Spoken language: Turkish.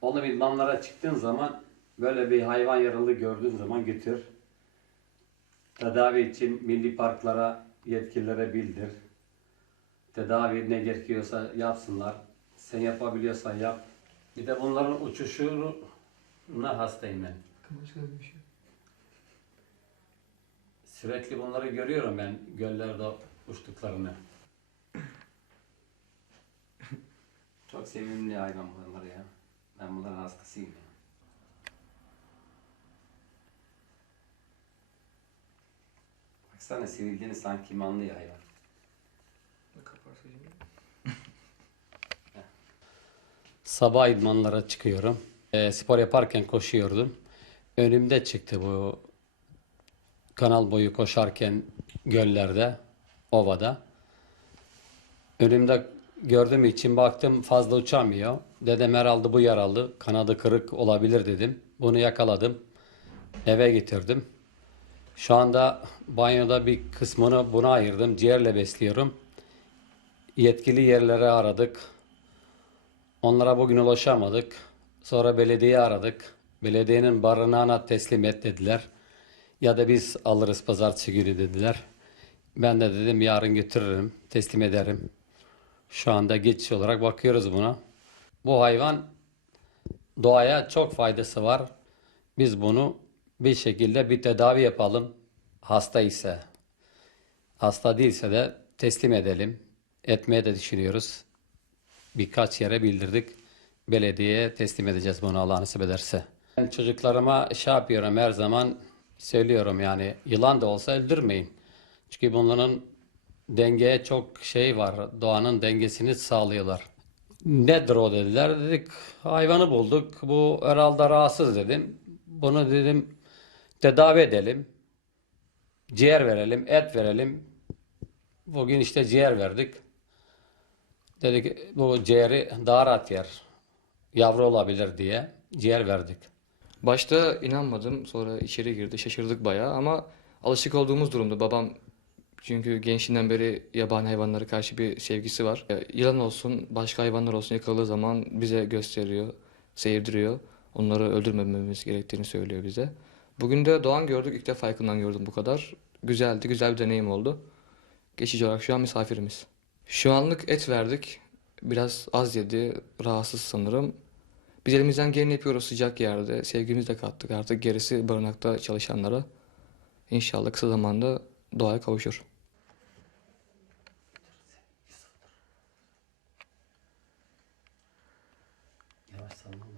Onu idmanlara çıktığın zaman böyle bir hayvan yaralı gördüğün zaman götür. Tedavi için milli parklara, yetkililere bildir. Tedavi ne gerekiyorsa yapsınlar. Sen yapabiliyorsan yap. Bir de bunların uçuşuna hastayım ben. Başka bir şey. Sürekli bunları görüyorum ben göllerde uçtuklarını. Çok sevimli hayvan bunlar ya. Ya. Baksana sivildiğini sanki imanlı ya hayvan. Kaparsa şimdi. Sabah idmanlara çıkıyorum. E, spor yaparken koşuyordum. Önümde çıktı bu kanal boyu koşarken göllerde, ovada. Önümde gördüğüm için baktım fazla uçamıyor. Dedem herhalde bu yaralı, kanadı kırık olabilir dedim. Bunu yakaladım. Eve getirdim. Şu anda banyoda bir kısmını buna ayırdım. Ciğerle besliyorum. Yetkili yerlere aradık. Onlara bugün ulaşamadık. Sonra belediyeyi aradık. Belediyenin barınağına teslim et dediler. Ya da biz alırız pazartesi günü dediler. Ben de dedim yarın götürürüm, teslim ederim. Şu anda geçici olarak bakıyoruz buna. Bu hayvan doğaya çok faydası var. Biz bunu bir şekilde bir tedavi yapalım. Hasta ise, hasta değilse de teslim edelim. Etmeye de düşünüyoruz birkaç yere bildirdik. Belediyeye teslim edeceğiz bunu Allah nasip ederse. Ben çocuklarıma şey yapıyorum her zaman söylüyorum yani yılan da olsa öldürmeyin. Çünkü bunların dengeye çok şey var. Doğanın dengesini sağlıyorlar. Nedir o dediler. Dedik hayvanı bulduk. Bu herhalde rahatsız dedim. Bunu dedim tedavi edelim. Ciğer verelim, et verelim. Bugün işte ciğer verdik. Dedik bu ciğeri daha rahat yer. Yavru olabilir diye ciğer verdik. Başta inanmadım. Sonra içeri girdi. Şaşırdık bayağı ama alışık olduğumuz durumda. Babam çünkü gençliğinden beri yabani hayvanlara karşı bir sevgisi var. Yılan olsun, başka hayvanlar olsun yakaladığı zaman bize gösteriyor, sevdiriyor. Onları öldürmememiz gerektiğini söylüyor bize. Bugün de Doğan gördük. İlk defa yakından gördüm bu kadar. Güzeldi, güzel bir deneyim oldu. Geçici olarak şu an misafirimiz. Şu anlık et verdik. Biraz az yedi, rahatsız sanırım. Biz elimizden geleni yapıyoruz sıcak yerde. Sevgimizi de kattık artık gerisi barınakta çalışanlara. İnşallah kısa zamanda былай калып жүр Yavaş sallanma.